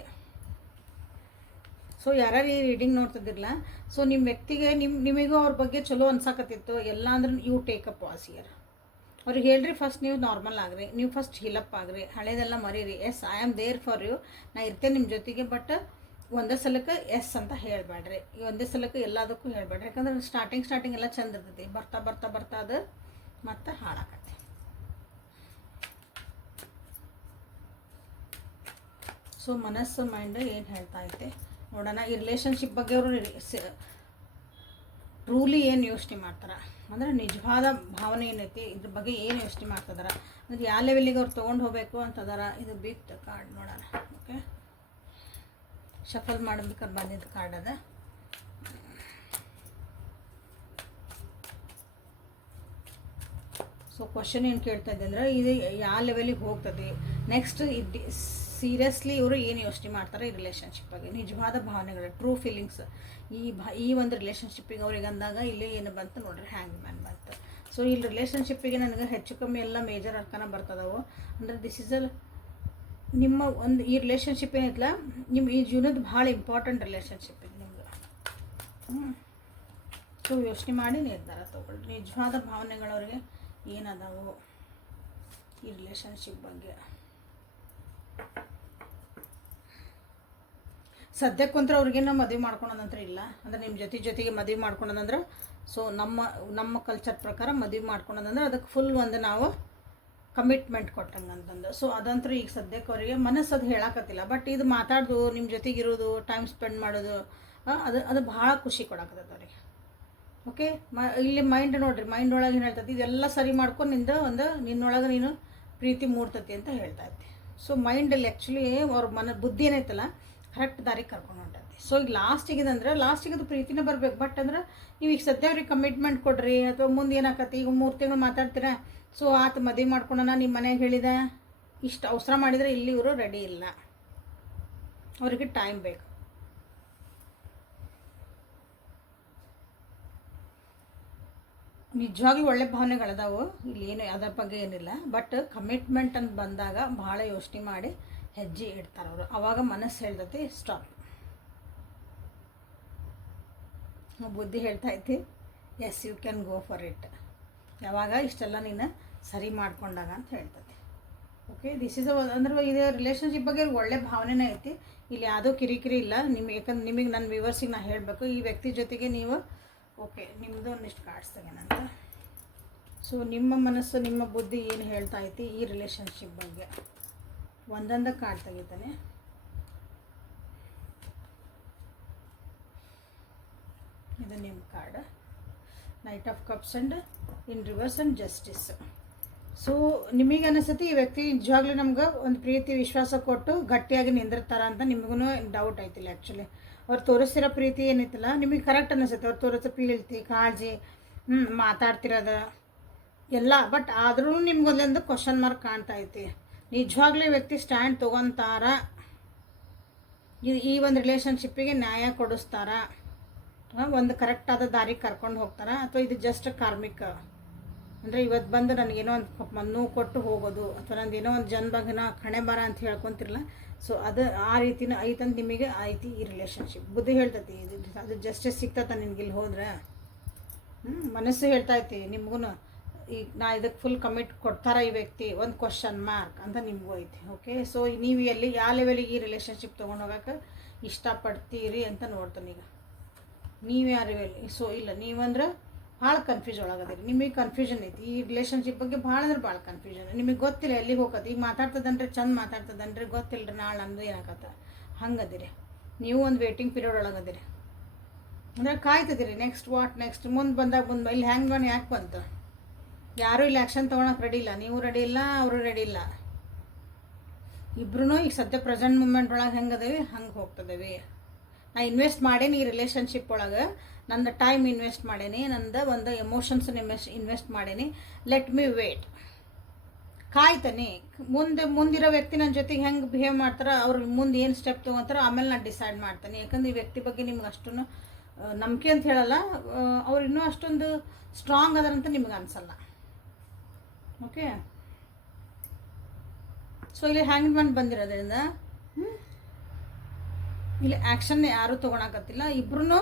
ಸೊ ಯಾರು ಈ ರೀಡಿಂಗ್ ನೋಡ್ತಿದ್ದಿರಲ್ಲ, ಸೊ ನಿಮ್ಮ ವ್ಯಕ್ತಿಗೆ ನಿಮಗೂ ಅವ್ರ ಬಗ್ಗೆ ಚಲೋ ಅನ್ಸಾಕತ್ತಿತ್ತು ಎಲ್ಲ ಅಂದ್ರೆ you take a pass year. ಅವ್ರಿಗೆ ಹೇಳ್ರಿ ಫಸ್ಟ್ ನೀವು ನಾರ್ಮಲ್ ಆಗ್ರಿ, ನೀವು ಫಸ್ಟ್ ಹೀಲಪ್ ಆಗ್ರಿ, ಹಳೇದೆಲ್ಲ ಮರೀರಿ. Yes I am there for you, ನಾ ಇರ್ತೇನೆ ನಿಮ್ಮ ಜೊತೆಗೆ. ಬಟ್ ಒಂದೇ ಸಲಕ್ಕೆ ಎಸ್ ಅಂತ ಹೇಳಬೇಡ್ರಿ, ಒಂದೇ ಸಲಕ್ಕೆ ಎಲ್ಲದಕ್ಕೂ ಹೇಳಬೇಡ್ರಿ. ಯಾಕಂದ್ರೆ ಸ್ಟಾರ್ಟಿಂಗ್ ಎಲ್ಲ ಚಂದ ಇರ್ತೈತಿ, ಬರ್ತಾ ಅದು ಮತ್ತೆ ಹಾಳಾಕತಿ. ಸೊ ಮನಸ್ಸು ಮೈಂಡ್ ಏನು ಹೇಳ್ತಾ ಐತೆ ನೋಡೋಣ. ಈ ರಿಲೇಷನ್ಶಿಪ್ ಬಗ್ಗೆ ಅವರು ಟ್ರೂಲಿ ಏನು ಯೋಚನೆ ಮಾಡ್ತಾರೆ ಅಂದ್ರೆ ನಿಜವಾದ ಭಾವನೆ ಏನೈತಿ ಇದ್ರ ಬಗ್ಗೆ ಏನು ಯೋಚನೆ ಮಾಡ್ತಿದಾರ ಅಂದ್ರೆ ಯಾವ ಲೆವೆಲಿಗೆ ಅವ್ರು ತೊಗೊಂಡು ಹೋಗಬೇಕು ಅಂತದಾರ. ಇದು ಬಿಗ್ ಕಾರ್ಡ್ ನೋಡೋಣ. ಓಕೆ, ಶಫಲ್ ಮಾಡ್ಬೇಕಾದ್ರೆ ಬಂದಿದ್ದ ಕಾರ್ಡ್ ಅದ. ಸೊ ಕ್ವಶನ್ ಏನು ಕೇಳ್ತಾ ಇದೆ ಅಂದರೆ ಇದು ಯಾವ ಲೆವೆಲಿಗೆ ಹೋಗ್ತದೆ ನೆಕ್ಸ್ಟ್. ಸೀರಿಯಸ್ಲಿ ಇವರು ಏನು ಯೋಚನೆ ಮಾಡ್ತಾರೆ ಈ ರಿಲೇಷನ್ಶಿಪ್ಪಾಗಿ, ನಿಜವಾದ ಭಾವನೆಗಳು, ಟ್ರೂ ಫೀಲಿಂಗ್ಸ್ ಈ ಒಂದು ರಿಲೇಷನ್ಶಿಪ್ಪಿಗೆ ಅವ್ರಿಗೆ ಅಂದಾಗ ಇಲ್ಲಿ ಏನು ಬಂತು ನೋಡ್ರಿ, ಹ್ಯಾಂಗ್ ಮ್ಯಾನ್ ಬಂತು. ಸೊ ಇಲ್ಲಿ ರಿಲೇಷನ್ಶಿಪ್ಪಿಗೆ ನನಗೆ ಹೆಚ್ಚು ಕಮ್ಮಿ ಎಲ್ಲ ಮೇಜರ್ ಅರ್ಕನ ಬರ್ತದವು. ಅಂದರೆ ದಿಸ್ ಈಸ್ ನಿಮ್ಮ ಒಂದು ಈ ರಿಲೇಷನ್ಶಿಪ್ ಏನಿಲ್ಲ ನಿಮ್ಮ ಈ ಜೀವನದ ಭಾಳ ಇಂಪಾರ್ಟೆಂಟ್ ರಿಲೇಷನ್ಶಿಪ್ ಇದು ನಿಮ್ಗೆ. ಸೊ ಯೋಚನೆ ಮಾಡಿ ನಿರ್ಧಾರ ತಗೊಳ್ಳಿ, ನಿಜವಾದ ಭಾವನೆಗಳವ್ರಿಗೆ ಏನದಾವು ಈ ರಿಲೇಷನ್ಶಿಪ್ ಬಗ್ಗೆ. ಸದ್ಯಕ್ಕೊಂತ್ರ ಅವ್ರಿಗೇನೋ ಮದುವೆ ಮಾಡ್ಕೊಳೋದಂತ್ರ ಇಲ್ಲ. ಅಂದರೆ ನಿಮ್ಮ ಜೊತೆಗೆ ಮದುವೆ ಮಾಡ್ಕೊಳೋದಂದ್ರೆ, ಸೊ ನಮ್ಮ ಕಲ್ಚರ್ ಪ್ರಕಾರ ಮದುವೆ ಮಾಡ್ಕೊಳೋದಂದ್ರೆ ಅದಕ್ಕೆ ಫುಲ್ ಒಂದು ನಾವು ಕಮಿಟ್ಮೆಂಟ್ ಕೊಟ್ಟಂಗೆ ಅಂತಂದು. ಸೊ ಅದಂತೂ ಈಗ ಸದ್ಯಕ್ಕೆ ಅವರಿಗೆ ಮನಸ್ಸು ಅದು ಹೇಳಕತ್ತಿಲ್ಲ. ಬಟ್ ಇದು ಮಾತಾಡೋದು, ನಿಮ್ಮ ಜೊತೆಗಿರೋದು, ಟೈಮ್ ಸ್ಪೆಂಡ್ ಮಾಡೋದು, ಅದು ಭಾಳ ಖುಷಿ ಕೊಡಕತ್ತೈತೆ ಅವ್ರಿಗೆ. ಓಕೆ, ಇಲ್ಲಿ ಮೈಂಡ್ ನೋಡ್ರಿ, ಮೈಂಡ್ ಒಳಗೆ ಏನು ಹೇಳ್ತೈತಿ, ಇದೆಲ್ಲ ಸರಿ ಮಾಡ್ಕೊಂಡು ನಿನ್ನೊಳಗೆ ನೀನು ಪ್ರೀತಿ ಮೂಡ್ತತಿ ಅಂತ ಹೇಳ್ತಾ ಇದ್ದೆ. ಸೊ ಮೈಂಡಲ್ಲಿ ಆ್ಯಕ್ಚುಲಿ ಅವ್ರ ಬುದ್ಧಿ ಏನೈತಲ್ಲ ಕರೆಕ್ಟ್ ದಾರಿಗೆ ಕರ್ಕೊಂಡು ಹೊಂಟೈತಿ. ಸೊ ಈಗ ಲಾಸ್ಟಿಗೆ ಅದು ಪ್ರೀತಿನೇ ಬರಬೇಕು. ಬಟ್ ಅಂದ್ರೆ ನೀವು ಈಗ ಸದ್ಯ ಅವ್ರಿಗೆ ಕಮಿಟ್ಮೆಂಟ್ ಕೊಡ್ರಿ, ಅಥವಾ ಮುಂದೆ ಏನಾಕತಿ, ಈಗ 3 ತಿಂಗಳು ಮಾತಾಡ್ತೀರಾ, ಸೊ ಆತ ಮದುವೆ ಮಾಡ್ಕೊಳ್ಳೋಣ ನಿಮ್ಮ ಮನೆಗೆ ಹೇಳಿದ, ಇಷ್ಟು ಅವಸರ ಮಾಡಿದರೆ ಇಲ್ಲಿ ಇವರು ರೆಡಿ ಇಲ್ಲ, ಅವರಿಗೆ ಟೈಮ್ ಬೇಕು. ನಿಜವಾಗ್ಲೂ ಒಳ್ಳೆ ಭಾವನೆಗಳದಾವು, ಇಲ್ಲಿ ಏನು ಅದರ ಬಗ್ಗೆ ಏನಿಲ್ಲ. ಬಟ್ ಕಮಿಟ್ಮೆಂಟ್ ಅಂತ ಬಂದಾಗ ಭಾಳ ಯೋಚನೆ ಮಾಡಿ ಹೆಜ್ಜೆ ಇಡ್ತಾರೆ ಅವರು. ಆವಾಗ ಮನಸ್ಸು ಹೇಳ್ತೈತಿ ಸ್ಟಾಪ್. ಬುದ್ಧಿ ಹೇಳ್ತಾ ಐತಿ yes you can go for it, ಯಾವಾಗ ಇಷ್ಟೆಲ್ಲ ನೀನು ಸರಿ ಮಾಡ್ಕೊಂಡಾಗ ಅಂತ ಹೇಳ್ತೈತಿ. ಓಕೆ, ದಿಸ್ ಈಸ್ ಅಂದ್ರೆ ಇದು ರಿಲೇಷನ್ಶಿಪ್ ಬಗ್ಗೆ ಒಳ್ಳೆ ಭಾವನೆನೇ ಐತಿ. ಇಲ್ಲಿ ಯಾವುದೋ ಕಿರಿಕಿರಿ ಇಲ್ಲ ನಿಮ್ಗೆ. ಯಾಕಂದ್ರೆ ನಿಮಗೆ ನನ್ನ ವ್ಯೂವರ್ಸಿಗೆ ನಾನು ಹೇಳಬೇಕು, ಈ ವ್ಯಕ್ತಿ ಜೊತೆಗೆ ನೀವು ಓಕೆ ನಿಮ್ಮದು ಒಂದಿಷ್ಟು ಕಾರ್ಡ್ಸ್ ತೆಗೆನಂತ. ಸೊ ನಿಮ್ಮ ಮನಸ್ಸು, ನಿಮ್ಮ ಬುದ್ಧಿ ಏನು ಹೇಳ್ತಾ ಐತಿ ಈ ರಿಲೇಷನ್ಶಿಪ್ ಬಗ್ಗೆ, ಒಂದೊಂದು ಕಾರ್ಡ್ ತೆಗಿತಾನೆ. ಇದು ನಿಮ್ಮ card, knight of cups and in reverse and justice. So ನಿಮಗೆ ಅನಿಸುತ್ತೆ ಈ ವ್ಯಕ್ತಿ ನಿಜವಾಗ್ಲೂ ನಮ್ಗೆ ಒಂದು ಪ್ರೀತಿ ವಿಶ್ವಾಸ ಕೊಟ್ಟು ಗಟ್ಟಿಯಾಗಿ ನಿಂದಿರ್ತಾರ ಅಂತ ನಿಮಗೂ ಡೌಟ್ ಐತಿಲ್ಲ. ಆ್ಯಕ್ಚುಲಿ ಅವ್ರು ತೋರಿಸ್ತಿರೋ ಪ್ರೀತಿ ಏನೈತಿಲ್ಲ ನಿಮಗೆ ಕರೆಕ್ಟ್ ಅನಿಸುತ್ತೆ. ಅವ್ರು ತೋರಿಸೋ ಪ್ರೀತಿ, ಕಾಳಜಿ, ಮಾತಾಡ್ತಿರೋದು ಎಲ್ಲ. ಬಟ್ ಆದ್ರೂ ನಿಮ್ಗೊಂದೊಂದು ಕ್ವಶನ್ ಮಾರ್ಕ್ ಕಾಣ್ತಾ ಐತಿ. ನಿಜವಾಗ್ಲೂ ಈ ವ್ಯಕ್ತಿ ಸ್ಟ್ಯಾಂಡ್ ತೊಗೊತಾರ, ಈ ಒಂದು ರಿಲೇಷನ್ಶಿಪ್ಪಿಗೆ ನ್ಯಾಯ ಕೊಡಿಸ್ತಾರ, ಒಂದು ಕರೆಕ್ಟಾದ ದಾರಿಗೆ ಕರ್ಕೊಂಡು ಹೋಗ್ತಾರ, ಅಥವಾ ಇದು ಜಸ್ಟ್ ಕಾರ್ಮಿಕ ಅಂದರೆ ಇವತ್ತು ಬಂದು ನನಗೇನೋ ಒಂದು ನೋವು ಕೊಟ್ಟು ಹೋಗೋದು, ಅಥವಾ ನಂದು ಏನೋ ಒಂದು ಜನ್ಮದಾಗೇನೋ ಕಣೆ ಬರ ಅಂತ ಹೇಳ್ಕೊತಿರಲ್ಲ. ಸೊ ಅದು ಆ ರೀತಿನ ಐತಂತ ನಿಮಗೆ ಐತಿ ಈ ರಿಲೇಷನ್ಶಿಪ್. ಬುದ್ಧಿ ಹೇಳ್ತೈತಿ ಅದು ಜಸ್ಟಿಸ್ ಸಿಗ್ತೈತೆ ನಿನ್ಗೆ ಇಲ್ಲಿ ಹೋದ್ರೆ. ಮನಸ್ಸು ಹೇಳ್ತಾ ಐತಿ ನಿಮಗೂ ಈಗ ನಾ ಇದಕ್ಕೆ ಫುಲ್ ಕಮಿಟ್ ಕೊಡ್ತಾರ ಈ ವ್ಯಕ್ತಿ, ಒಂದು ಕ್ವಶನ್ ಮಾರ್ಕ್ ಅಂತ ನಿಮಗೂ ಐತಿ. ಓಕೆ, ಸೊ ನೀವು ಎಲ್ಲಿ ಯಾವ ಲೆವೆಲಿಗೆ ಈ ರಿಲೇಷನ್ಶಿಪ್ ತೊಗೊಂಡು ಹೋಗೋಕೆ ಇಷ್ಟಪಡ್ತೀರಿ ಅಂತ ನೋಡ್ತಾನೆ ಈಗ ನೀವು ಯಾರು ಎಲ್ಲಿ. ಸೊ ಇಲ್ಲ, ನೀವಂದ್ರೆ ಭಾಳ ಕನ್ಫ್ಯೂಸ್ ಒಳಗದಿರಿ, ನಿಮಗೆ ಕನ್ಫ್ಯೂಷನ್ ಐತಿ ಈ ರಿಲೇಷನ್ಶಿಪ್ ಬಗ್ಗೆ. ಭಾಳ ಅಂದ್ರೆ ಭಾಳ ಕನ್ಫ್ಯೂಷನ್, ನಿಮಗೆ ಗೊತ್ತಿಲ್ಲ ಎಲ್ಲಿಗೆ ಹೋಗತ್ತೆ. ಈಗ ಮಾತಾಡ್ತದನ್ರಿ, ಚಂದ ಮಾತಾಡ್ತದನ್ರಿ, ಗೊತ್ತಿಲ್ಲ ರೀ ನಾಳೆ ನಮ್ಮದು ಏನಾಗತ್ತ, ಹಂಗದಿರಿ ನೀವು. ಒಂದು ವೇಟಿಂಗ್ ಪೀರಿಯಡ್ ಒಳಗದಿರಿ, ಅಂದರೆ ಕಾಯ್ತದಿರಿ ನೆಕ್ಸ್ಟ್ ಮುಂದೆ ಬಂದಾಗ ಇಲ್ಲಿ ಹ್ಯಾಂಗ್ ಬನ್ನಿ ಯಾಕೆ ಬಂತು. ಯಾರೂ ಇಲ್ಲಿ ಆ್ಯಕ್ಷನ್ ತೊಗೊಳಕ್ಕೆ ರೆಡಿ ಇಲ್ಲ, ನೀವು ರೆಡಿ ಇಲ್ಲ, ಅವರು ರೆಡಿ ಇಲ್ಲ. ಇಬ್ರು ಈಗ ಸದ್ಯ ಪ್ರೆಸೆಂಟ್ ಮೂಮೆಂಟ್ ಒಳಗೆ ಹೆಂಗೆ ಅದೇವಿ ಹಂಗೆ ಹೋಗ್ತದೇವಿ. ನಾ ಇನ್ವೆಸ್ಟ್ ಮಾಡೇನಿ ಈ ರಿಲೇಷನ್ಶಿಪ್ ಒಳಗೆ, ನಂದು ಟೈಮ್ ಇನ್ವೆಸ್ಟ್ ಮಾಡೇನಿ, ನಂದು ಒಂದು ಎಮೋಷನ್ಸನ್ನ ಇನ್ವೆಸ್ಟ್ ಮಾಡೇನಿ. ಲೆಟ್ ಮಿ ವೇಟ್, ಕಾಯ್ತಾನೆ. ಮುಂದಿರೋ ವ್ಯಕ್ತಿ ನನ್ನ ಜೊತೆಗೆ ಹೆಂಗೆ ಬಿಹೇವ್ ಮಾಡ್ತಾರೆ, ಅವ್ರು ಮುಂದೆ ಏನು ಸ್ಟೆಪ್ ತೊಗೊತಾರೋ ಆಮೇಲೆ ನಾನು ಡಿಸೈಡ್ ಮಾಡ್ತಾನೆ. ಯಾಕಂದ್ರೆ ಈ ವ್ಯಕ್ತಿ ಬಗ್ಗೆ ನಿಮ್ಗೆ ಅಷ್ಟು ನಂಬಿಕೆ ಅಂತ ಹೇಳಲ್ಲ, ಅವ್ರು ಇನ್ನೂ ಅಷ್ಟೊಂದು ಸ್ಟ್ರಾಂಗ್ ಅದಾರಂತ ನಿಮ್ಗೆ ಅನಿಸಲ್ಲ. ಓಕೆ, ಸೊ ಇಲ್ಲಿ ಹ್ಯಾಂಗ್ ಮಾಡಿ ಬಂದಿರೋದ್ರಿಂದ ಇಲ್ಲಿ ಆ್ಯಕ್ಷನ್ ಯಾರೂ ತೊಗೊಳಕತ್ತಿಲ್ಲ. ಇಬ್ರು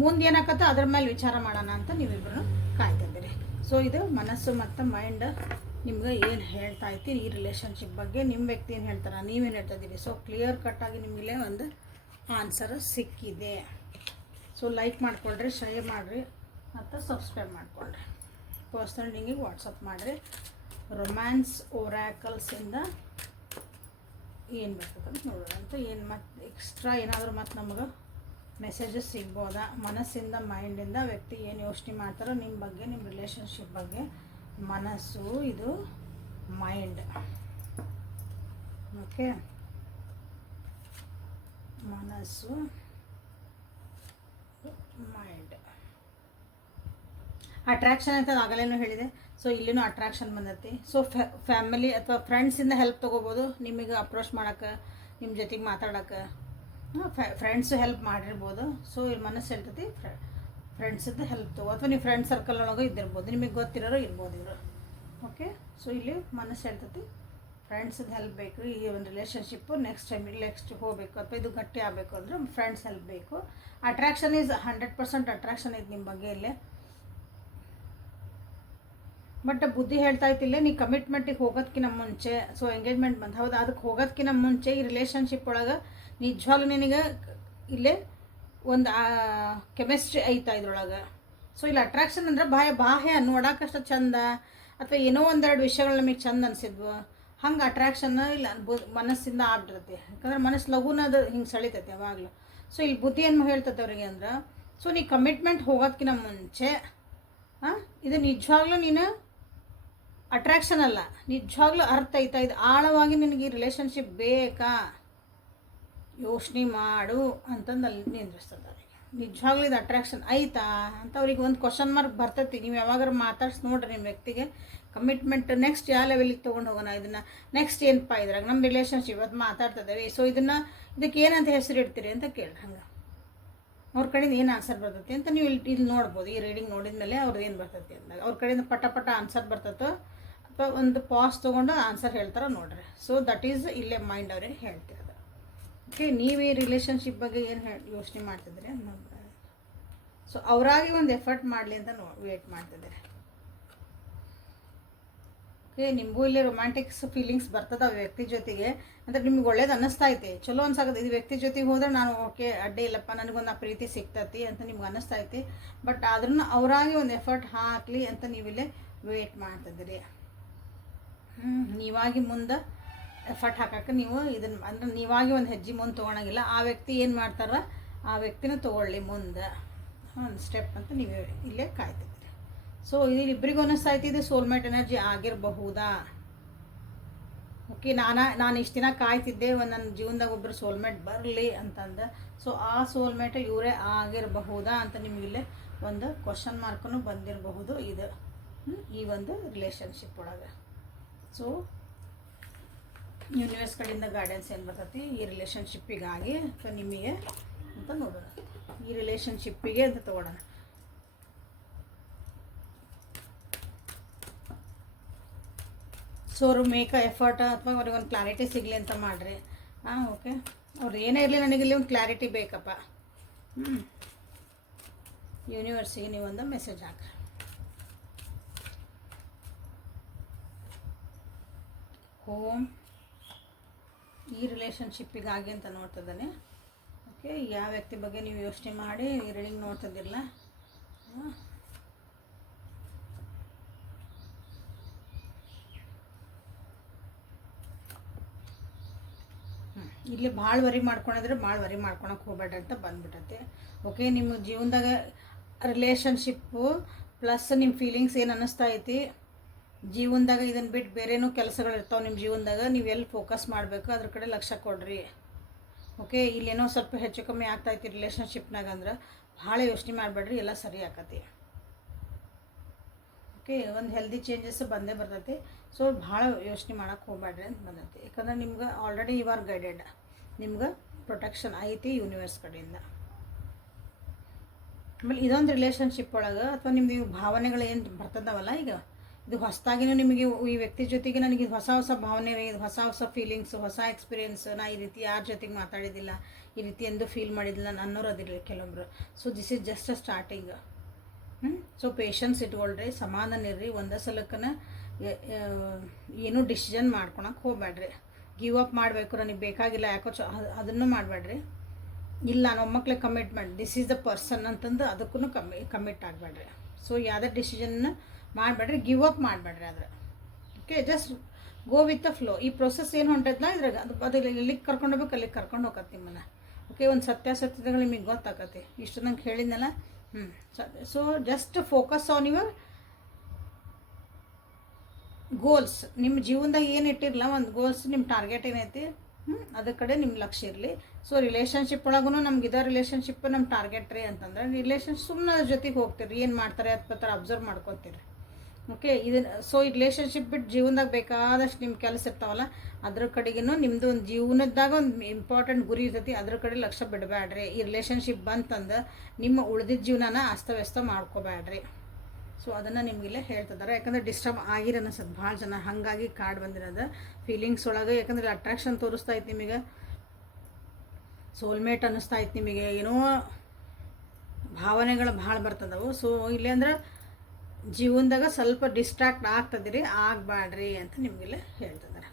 ಮುಂದೆ ಏನಾಕತ್ತ ಅದ್ರ ಮೇಲೆ ವಿಚಾರ ಮಾಡೋಣ ಅಂತ ನೀವಿಬ್ರು ಕಾಯ್ತಿದ್ದೀರಿ. ಸೊ ಇದು ಮನಸ್ಸು ಮತ್ತು ಮೈಂಡ್ ನಿಮ್ಗೆ ಏನು ಹೇಳ್ತಾ ಐತಿ ಈ ರಿಲೇಷನ್ಶಿಪ್ ಬಗ್ಗೆ, ನಿಮ್ಮ ವ್ಯಕ್ತಿ ಏನು ಹೇಳ್ತಾರೆ, ನೀವೇನು ಹೇಳ್ತಾ ಇದ್ದೀರಿ. ಸೊ ಕ್ಲಿಯರ್ ಕಟ್ಟಾಗಿ ನಿಮಗಲೇ ಒಂದು ಆನ್ಸರ್ ಸಿಕ್ಕಿದೆ. ಸೊ ಲೈಕ್ ಮಾಡಿಕೊಳ್ರಿ, ಶೇರ್ ಮಾಡಿರಿ ಮತ್ತು ಸಬ್ಸ್ಕ್ರೈಬ್ ಮಾಡಿಕೊಳ್ರಿ. ಪರ್ಸ್ನಲ್ ನಿಂಗಿಗೆ ವಾಟ್ಸಪ್ ಮಾಡಿರಿ. ರೊಮ್ಯಾನ್ಸ್ ಒರಾಕಲ್ಸಿಂದ ಏನು ಬರ್ತದಂತ ನೋಡೋಣ ಅಂತ. ಏನು ಮತ್ತು ಎಕ್ಸ್ಟ್ರಾ ಏನಾದರೂ ಮತ್ತು ನಮಗೆ ಮೆಸೇಜಸ್ ಸಿಗ್ಬೋದಾ, ಮನಸ್ಸಿಂದ ಮೈಂಡಿಂದ ವ್ಯಕ್ತಿ ಏನು ಯೋಚನೆ ಮಾಡ್ತಾರೋ ನಿಮ್ಮ ಬಗ್ಗೆ, ನಿಮ್ಮ ರಿಲೇಷನ್ಶಿಪ್ ಬಗ್ಗೆ. ಮನಸ್ಸು, ಇದು ಮೈಂಡ್. ಓಕೆ, ಮನಸ್ಸು, ಮೈಂಡ್. ಅಟ್ರಾಕ್ಷನ್ ಅಂತ ಆಗಲೇನೂ ಹೇಳಿದೆ. ಸೊ ಇಲ್ಲಿನೂ ಅಟ್ರಾಕ್ಷನ್ ಬಂದೈತಿ. ಸೊ ಫ್ಯಾಮಿಲಿ ಅಥವಾ ಫ್ರೆಂಡ್ಸಿಂದ ಹೆಲ್ಪ್ ತೊಗೋಬೋದು, ನಿಮಗೆ ಅಪ್ರೋಚ್ ಮಾಡೋಕ್ಕೆ, ನಿಮ್ಮ ಜೊತೆಗೆ ಮಾತಾಡೋಕ್ಕೆ. ಫ್ರೆಂಡ್ಸು ಹೆಲ್ಪ್ ಮಾಡಿರ್ಬೋದು. ಸೊ ಇಲ್ಲಿ ಮನಸ್ಸು ಹೇಳ್ತೈತಿ ಫ್ರೆಂಡ್ಸಿದ್ದು ಹೆಲ್ಪ್ ತಗೋ, ಅಥವಾ ನೀವು ಫ್ರೆಂಡ್ ಸರ್ಕಲ್ ಒಳಗೆ ಇದ್ದಿರ್ಬೋದು, ನಿಮಗೆ ಗೊತ್ತಿರೋರು ಇರ್ಬೋದು ಇವರು. ಓಕೆ, ಸೊ ಇಲ್ಲಿ ಮನಸ್ಸು ಹೇಳ್ತೈತಿ ಫ್ರೆಂಡ್ಸಿದ್ದು ಹೆಲ್ಪ್ ಬೇಕು ಈ ಒಂದು ರಿಲೇಷನ್ಶಿಪ್ಪು ನೆಕ್ಸ್ಟ್ ಹೋಗಬೇಕು, ಅಥವಾ ಇದು ಗಟ್ಟಿ ಆಗಬೇಕು ಅಂದರೆ ಫ್ರೆಂಡ್ಸ್ ಹೆಲ್ಪ್ ಬೇಕು. ಅಟ್ರಾಕ್ಷನ್ ಈಸ್ 100% ಅಟ್ರಾಕ್ಷನ್ ಐತೆ ನಿಮ್ಮ ಬಗ್ಗೆ ಇಲ್ಲೇ. ಬಟ್ ಬುದ್ಧಿ ಹೇಳ್ತಾ ಇತ್ತಿಲ್ಲ, ನೀ ಕಮಿಟ್ಮೆಂಟಿಗೆ ಹೋಗೋದಕ್ಕಿಂತ ಮುಂಚೆ, ಸೊ ಎಂಗೇಜ್ಮೆಂಟ್ ಬಂದು ಹೌದು ಅದಕ್ಕೆ ಹೋಗೋದಕ್ಕಿಂತ ಮುಂಚೆ ಈ ರಿಲೇಷನ್ಶಿಪ್ ಒಳಗೆ ನಿಜವಾಗ್ಲೂ ನಿನಗೆ ಇಲ್ಲೇ ಒಂದು ಕೆಮಿಸ್ಟ್ರಿ ಐತಾ ಇದ್ರೊಳಗೆ. ಸೊ ಇಲ್ಲಿ ಅಟ್ರಾಕ್ಷನ್ ಅಂದ್ರೆ ಬಾಹ್ಯ ನೋಡೋಕಷ್ಟು ಚಂದ, ಅಥವಾ ಏನೋ ಒಂದೆರಡು ವಿಷಯಗಳು ನಮಗೆ ಚಂದ ಅನಿಸಿದ್ವು, ಹಂಗೆ ಅಟ್ರಾಕ್ಷನ್ ಇಲ್ಲ ಮನಸ್ಸಿಂದ ಆಗ್ಬಿಟ್ಟಿರುತ್ತೆ. ಯಾಕಂದ್ರೆ ಮನಸ್ಸು ಲಘುನ ಅದು ಹಿಂಗೆ ಸೆಳಿತೈತೆ ಯಾವಾಗಲೂ. ಸೊ ಇಲ್ಲಿ ಬುದ್ಧಿ ಏನು ಹೇಳ್ತೈತೆ ಅವರಿಗೆ ಅಂದ್ರೆ, ಸೊ ನೀ ಕಮಿಟ್ಮೆಂಟ್ ಹೋಗೋದಕ್ಕಿಂತ ಮುಂಚೆ ಇದು ನಿಜವಾಗ್ಲೂ ನೀನು ಅಟ್ರಾಕ್ಷನ್ ಅಲ್ಲ, ನಿಜವಾಗ್ಲೂ ಅರ್ಥ ಐತಾ, ಇದು ಆಳವಾಗಿ ನಿನಗೆ ಈ ರಿಲೇಷನ್ಶಿಪ್ ಬೇಕಾ ಯೋಚನೆ ಮಾಡು ಅಂತಂದು ಅಲ್ಲಿ ನಿಂದ್ರಿಸ್ತದೆ ಅವರಿಗೆ. ನಿಜವಾಗ್ಲೂ ಇದು ಅಟ್ರಾಕ್ಷನ್ ಐತಾ ಅಂತ ಅವ್ರಿಗೆ ಒಂದು ಕ್ವಶನ್ ಮಾರ್ಕ್ ಬರ್ತೈತಿ. ನೀವು ಯಾವಾಗಾರು ಮಾತಾಡ್ಸಿ ನೋಡ್ರಿ ನಿಮ್ಮ ವ್ಯಕ್ತಿಗೆ, ಕಮಿಟ್ಮೆಂಟ್ ನೆಕ್ಸ್ಟ್ ಯಾವ ಲೆವೆಲಿಗೆ ತೊಗೊಂಡು ಹೋಗೋಣ, ಇದನ್ನು ನೆಕ್ಸ್ಟ್ ಏನಪ್ಪ ಇದ್ರಾಗ ನಮ್ಮ ರಿಲೇಷನ್ಶಿಪ್ ಅದು ಮಾತಾಡ್ತಿದ್ದೇವೆ, ಸೊ ಇದಕ್ಕೆ ಏನಂತ ಹೆಸರು ಇಡ್ತೀರಿ ಅಂತ ಕೇಳ್ರಿ. ಹಂಗೆ ಅವ್ರ ಕಡೆಯಿಂದ ಏನು ಆನ್ಸರ್ ಬರ್ತೈತಿ ಅಂತ ನೀವು ಇಲ್ಲಿ ನೋಡ್ಬೋದು. ಈ ರೀಡಿಂಗ್ ನೋಡಿದ ಮೇಲೆ ಅವ್ರದ್ದು ಏನು ಬರ್ತೈತಿ ಅಂದಾಗ ಅವ್ರ ಕಡೆಯಿಂದ ಪಟ ಆನ್ಸರ್ ಬರ್ತೈತೋ ಅಥವಾ ಒಂದು ಪಾಸ್ ತೊಗೊಂಡು ಆನ್ಸರ್ ಹೇಳ್ತಾರೋ ನೋಡ್ರಿ. ಸೊ ದಟ್ ಈಸ್ ಇಲ್ಲೇ ಮೈಂಡ್ ಅವ್ರಿಗೆ ಹೇಳ್ತಿರೋದು. ಓಕೆ, ನೀವು ಈ ರಿಲೇಷನ್ಶಿಪ್ ಬಗ್ಗೆ ಏನು ಯೋಚನೆ ಮಾಡ್ತಿದ್ರಿ ಅನ್ನೋದು. ಸೊ ಅವರಾಗಿ ಒಂದು ಎಫರ್ಟ್ ಮಾಡಲಿ ಅಂತ ವೇಟ್ ಮಾಡ್ತಿದ್ದಾರೆ. ಓಕೆ, ನಿಮಗೂ ಇಲ್ಲಿ ರೊಮ್ಯಾಂಟಿಕ್ಸ್ ಫೀಲಿಂಗ್ಸ್ ಬರ್ತದೆ ವ್ಯಕ್ತಿ ಜೊತೆಗೆ. ಅಂದರೆ ನಿಮ್ಗೆ ಒಳ್ಳೇದು ಅನ್ನಿಸ್ತಾ ಐತಿ, ಚಲೋ ಅನ್ಸಾಕತ್ತೆ. ಇದು ವ್ಯಕ್ತಿ ಜೊತೆಗೆ ಹೋದ್ರೆ ನಾನು ಓಕೆ ಅಡ್ಡಿ ಇಲ್ಲಪ್ಪ, ನನಗೊಂದು ಆ ಪ್ರೀತಿ ಸಿಗ್ತೈತಿ ಅಂತ ನಿಮ್ಗೆ ಅನ್ನಿಸ್ತಾ ಐತಿ. ಬಟ್ ಆದ್ರೂ ಅವರಾಗಿ ಒಂದು ಎಫರ್ಟ್ ಹಾಕಲಿ ಅಂತ ನೀವಿಲ್ಲೇ ವೇಟ್ ಮಾಡ್ತಿದ್ದೀರಿ. ನೀವಾಗಿ ಮುಂದೆ ಎಫರ್ಟ್ ಹಾಕಕ್ಕೆ ನೀವು ಇದನ್ನು ಅಂದ್ರೆ ನೀವಾಗಿ ಒಂದು ಹೆಜ್ಜೆ ಮುಂದೆ ತೊಗೊಳಂಗಿಲ್ಲ. ಆ ವ್ಯಕ್ತಿ ಏನು ಮಾಡ್ತಾರ ಆ ವ್ಯಕ್ತಿನ ತೊಗೊಳ್ಳಿ ಮುಂದೆ ಒಂದು ಸ್ಟೆಪ್ ಅಂತ ನೀವು ಇಲ್ಲೇ ಕಾಯ್ತಿದ್ದೀರಿ. ಸೊ ಇದು ಇಬ್ಬರಿಗೂ ಅನ್ನಿಸ್ತಾ ಐತಿ ಇದು ಸೋಲ್ಮೇಟ್ ಎನರ್ಜಿ ಆಗಿರಬಹುದಾ. ಓಕೆ, ನಾನು ಇಷ್ಟು ದಿನ ಕಾಯ್ತಿದ್ದೆ ಒಂದು ನನ್ನ ಜೀವನದಾಗ ಒಬ್ಬರು ಸೋಲ್ಮೇಟ್ ಬರಲಿ ಅಂತಂದು. ಸೊ ಆ ಸೋಲ್ಮೇಟ್ ಇವರೇ ಆಗಿರಬಹುದಾ ಅಂತ ನಿಮಗಿಲ್ಲೇ ಒಂದು ಕ್ವಶನ್ ಮಾರ್ಕನ್ನು ಬಂದಿರಬಹುದು ಇದು ಈ ಒಂದು ರಿಲೇಷನ್ಶಿಪ್ ಒಳಗೆ. ಸೊ ಯೂನಿವರ್ಸ್ ಕಡೆಯಿಂದ ಗೈಡೆನ್ಸ್ ಏನು ಬರ್ತೈತಿ ಈ ರಿಲೇಷನ್ಶಿಪ್ಪಿಗಾಗಿ ಅಥವಾ ನಿಮಗೆ ಅಂತ ನೋಡೋಣ. ಈ ರಿಲೇಷನ್ಶಿಪ್ಪಿಗೆ ಅಂತ ತೊಗೊಳೋಣ. ಸೊ ಅವರು ಮೇಕ್ ಎಫರ್ಟ್ ಅಥವಾ ಅವ್ರಿಗೆ ಒಂದು ಕ್ಲಾರಿಟಿ ಸಿಗಲಿ ಅಂತ ಮಾಡಿರಿ. ಓಕೆ, ಅವ್ರು ಏನೇ ಇರಲಿ ನನಗಿಲ್ಲಿ ಒಂದು ಕ್ಲಾರಿಟಿ ಬೇಕಪ್ಪ. ಯೂನಿವರ್ಸಿಗೆ ನೀವೊಂದು ಮೆಸೇಜ್ ಹಾಕ್ರಿ. ಹೋಮ್ ಈ ರಿಲೇಷನ್ಶಿಪ್ಪಿಗಾಗಿ ಅಂತ ನೋಡ್ತಿದ್ದಾನೆ. ಓಕೆ, ಯಾವ ವ್ಯಕ್ತಿ ಬಗ್ಗೆ ನೀವು ಯೋಚನೆ ಮಾಡಿ ಈ ರೀಡಿಂಗ್ ನೋಡ್ತಿದ್ದಿರಲ್ಲ. ಇಲ್ಲಿ ಭಾಳ ವರಿ ಮಾಡ್ಕೊಂಡಿದ್ರೆ ಭಾಳ ವರಿ ಮಾಡ್ಕೊಳಕ್ಕೆ ಹೋಗ್ಬೇಡ್ರಿ ಅಂತ ಬಂದ್ಬಿಟ್ಟೈತೆ. ಓಕೆ, ನಿಮ್ಮ ಜೀವನದಾಗ ರಿಲೇಷನ್ಶಿಪ್ಪು ಪ್ಲಸ್ ನಿಮ್ಮ ಫೀಲಿಂಗ್ಸ್ ಏನು ಅನ್ನಿಸ್ತಾ ಐತಿ ಜೀವನದಾಗ, ಇದನ್ನು ಬಿಟ್ಟು ಬೇರೆನೂ ಕೆಲಸಗಳು ಇರ್ತಾವೆ ನಿಮ್ಮ ಜೀವನದಾಗ, ನೀವು ಎಲ್ಲಿ ಫೋಕಸ್ ಮಾಡಬೇಕು ಅದ್ರ ಕಡೆ ಲಕ್ಷ್ಯ ಕೊಡ್ರಿ. ಓಕೆ, ಇಲ್ಲೇನೋ ಸ್ವಲ್ಪ ಹೆಚ್ಚು ಕಮ್ಮಿ ಆಗ್ತಾಯಿತ್ತು ರಿಲೇಷನ್ಶಿಪ್ನಾಗ ಅಂದ್ರೆ ಭಾಳ ಯೋಚನೆ ಮಾಡಬೇಡ್ರಿ, ಎಲ್ಲ ಸರಿ ಆಕತಿ. ಓಕೆ, ಒಂದು ಹೆಲ್ದಿ ಚೇಂಜಸ್ ಬಂದೇ ಬರ್ತೈತಿ. ಸೊ ಭಾಳ ಯೋಚನೆ ಮಾಡೋಕ್ಕೆ ಹೋಗ್ಬೇಡ್ರಿ ಅಂತ ಬಂದೈತಿ. ಯಾಕಂದ್ರೆ ನಿಮ್ಗೆ ಆಲ್ರೆಡಿ ಯು ಆರ್ ಗೈಡೆಡ್, ನಿಮ್ಗೆ ಪ್ರೊಟೆಕ್ಷನ್ ಐತಿ ಯೂನಿವರ್ಸ್ ಕಡೆಯಿಂದ. ಆಮೇಲೆ ಇದೊಂದು ರಿಲೇಷನ್ಶಿಪ್ ಒಳಗೆ ಅಥವಾ ನಿಮ್ದು ಭಾವನೆಗಳು ಏನು ಬರ್ತದವಲ್ಲ, ಈಗ ಇದು ಹೊಸದಾಗಿನೂ ನಿಮಗೆ ಈ ವ್ಯಕ್ತಿ ಜೊತೆಗೆ ನನಗೆ ಇದು ಹೊಸ ಹೊಸ ಭಾವನೆ, ಇದು ಹೊಸ ಹೊಸ ಫೀಲಿಂಗ್ಸ್, ಹೊಸ ಎಕ್ಸ್ಪೀರಿಯೆನ್ಸ್. ನಾ ಈ ರೀತಿ ಯಾರ ಜೊತೆಗೆ ಮಾತಾಡಿದ್ದಿಲ್ಲ, ಈ ರೀತಿ ಎಂದು ಫೀಲ್ ಮಾಡಿದ್ದಿಲ್ಲ ಅನ್ನೋರು ಅದಿರಲಿ ಕೆಲವೊಬ್ರು. So this is just a starting. So patience ಇಟ್ಕೊಳ್ರಿ, ಸಮಾಧಾನ ಇರ್ರಿ. ಒಂದೇ ಸಲಕ್ಕನ ಏನೂ ಡಿಸಿಷನ್ ಮಾಡ್ಕೊಳಕ್ಕೆ ಹೋಗ್ಬೇಡ್ರಿ. ಗಿವ್ ಅಪ್ ಮಾಡಬೇಕು ನನಗೆ ಬೇಕಾಗಿಲ್ಲ ಯಾಕೋ ಅದನ್ನು ಮಾಡಬೇಡ್ರಿ. ಇಲ್ಲ ನಾನು ಒಮ್ಮಕ್ಳಿಗೆ commitment, this is the person ಅಂತಂದು ಅದಕ್ಕೂ ಕಮಿಟ್ ಆಗಬೇಡ್ರಿ. ಸೊ ಯಾವುದೇ ಡಿಸಿಷನ್ನ ಮಾಡಬೇಡ್ರಿ, ಗಿವ್ ಅಪ್ ಮಾಡಬೇಡ್ರಿ ಅದ್ರ. Okay, just go with the flow. ಈ ಪ್ರೊಸೆಸ್ ಏನು ಹೊಂಟೈತಲ್ಲ ಇದ್ರಾಗ ಅದು ಎಲ್ಲಿಗೆ ಕರ್ಕೊಂಡು ಹೋಗ್ಬೇಕು ಅಲ್ಲಿಗೆ ಕರ್ಕೊಂಡು ಹೋಗತ್ತೆ ನಿಮ್ಮನ್ನು. ಓಕೆ, ಒಂದು ಸತ್ಯಾಸತ್ಯತೆಗಳು ನಿಮಗೆ ಗೊತ್ತಾಗತ್ತೆ. ಇಷ್ಟು ನಂಗೆ ಹೇಳಿದ್ನಲ್ಲ. So just focus on your goals. ನಿಮ್ಮ ಜೀವನದಾಗ ಏನು ಇಟ್ಟಿರಲ್ಲ ಒಂದು ಗೋಲ್ಸ್, ನಿಮ್ಮ ಟಾರ್ಗೆಟ್ ಏನೈತಿ ಅದ್ರ ಕಡೆ ನಿಮ್ಮ ಲಕ್ಷ್ಯ ಇರಲಿ. ಸೊ ರಿಲೇಷನ್ಶಿಪ್ ಒಳಗೂ ನಮ್ಗೆ ಇದೇ ರಿಲೇಷನ್ಶಿಪ್ ನಮ್ಮ ಟಾರ್ಗೆಟ್ ರೀ ಅಂತಂದ್ರೆ ರಿಲೇಷನ್ಶಿಪ್ ಸುಮ್ಮನೆ ಅದ್ರ ಜೊತೆಗೆ ಹೋಗ್ತೀರಿ, ಏನು ಮಾಡ್ತಾರೆ ಅಥವಾ ಅಬ್ಸರ್ವ್ ಮಾಡ್ಕೊತೀರಿ. ಓಕೆ, ಇದನ್ನು ಸೊ ಈ ರಿಲೇಷನ್ಶಿಪ್ ಬಿಟ್ಟು ಜೀವನದಾಗ ಬೇಕಾದಷ್ಟು ನಿಮ್ಮ ಕೆಲಸ ಇರ್ತಾವಲ್ಲ ಅದ್ರ ಕಡೆಗೂ ನಿಮ್ಮದು ಒಂದು ಜೀವನದಾಗ ಒಂದು ಇಂಪಾರ್ಟೆಂಟ್ ಗುರಿ ಇರ್ತೈತಿ, ಅದ್ರ ಕಡೆ ಲಕ್ಷ್ಯ ಬಿಡಬೇಡ್ರಿ. ಈ ರಿಲೇಷನ್ಶಿಪ್ ಬಂತಂದು ನಿಮ್ಮ ಉಳಿದಿದ್ದ ಜೀವನನ ಅಸ್ತವ್ಯಸ್ತ ಮಾಡ್ಕೋಬೇಡ್ರಿ. ಸೊ ಅದನ್ನು ನಿಮಗಿಲ್ಲೇ ಹೇಳ್ತಿದ್ದಾರೆ. ಯಾಕಂದರೆ ಡಿಸ್ಟರ್ಬ್ ಆಗಿರೋ ಅನಿಸೋದು ಭಾಳ ಜನ, ಹಾಗಾಗಿ ಕಾರ್ಡ್ ಬಂದಿರೋದು ಫೀಲಿಂಗ್ಸ್ ಒಳಗೆ. ಯಾಕಂದರೆ ಅಟ್ರಾಕ್ಷನ್ ತೋರಿಸ್ತಾ ಇತ್ತು ನಿಮಗೆ, ಸೋಲ್ಮೇಟ್ ಅನ್ನಿಸ್ತಾ ಇತ್ತು ನಿಮಗೆ, ಏನೋ ಭಾವನೆಗಳು ಭಾಳ ಬರ್ತದವು. ಸೊ ಇಲ್ಲಿ ಅಂದ್ರೆ ಜೀವನದಾಗ ಸ್ವಲ್ಪ ಡಿಸ್ಟ್ರಾಕ್ಟ್ ಆಗ್ತದಿರಿ, ಆಗಬೇಡ್ರಿ ಅಂತ ನಿಮಗೆಲ್ಲ ಹೇಳ್ತಿದ್ದಾರೆ.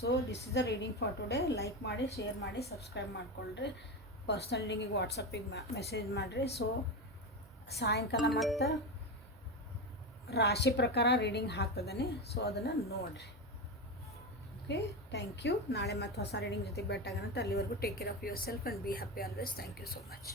So this is the reading for today. Like ಮಾಡಿ, ಶೇರ್ ಮಾಡಿ, ಸಬ್ಸ್ಕ್ರೈಬ್ ಮಾಡ್ಕೊಳ್ರಿ. ಪರ್ಸ್ನಲ್ ರೀಡಿಂಗಿಗೆ ವಾಟ್ಸಪ್ಪಿಗೆ ಮೆಸೇಜ್ ಮಾಡಿರಿ. ಸೊ ಸಾಯಂಕಾಲ ಮತ್ತು ರಾಶಿ ಪ್ರಕಾರ ರೀಡಿಂಗ್ ಹಾಕ್ತದಾನೆ, ಸೊ ಅದನ್ನು ನೋಡಿರಿ. Okay, thank you. ನಾಳೆ ಮತ್ತು ಹೊಸ ರೀಡಿಂಗ್ ಜೊತೆ ಭೇಟಿಯಾಗೋಣ. ಅಲ್ಲಿವರೆಗೂ take care of yourself and be happy always. Thank you so much.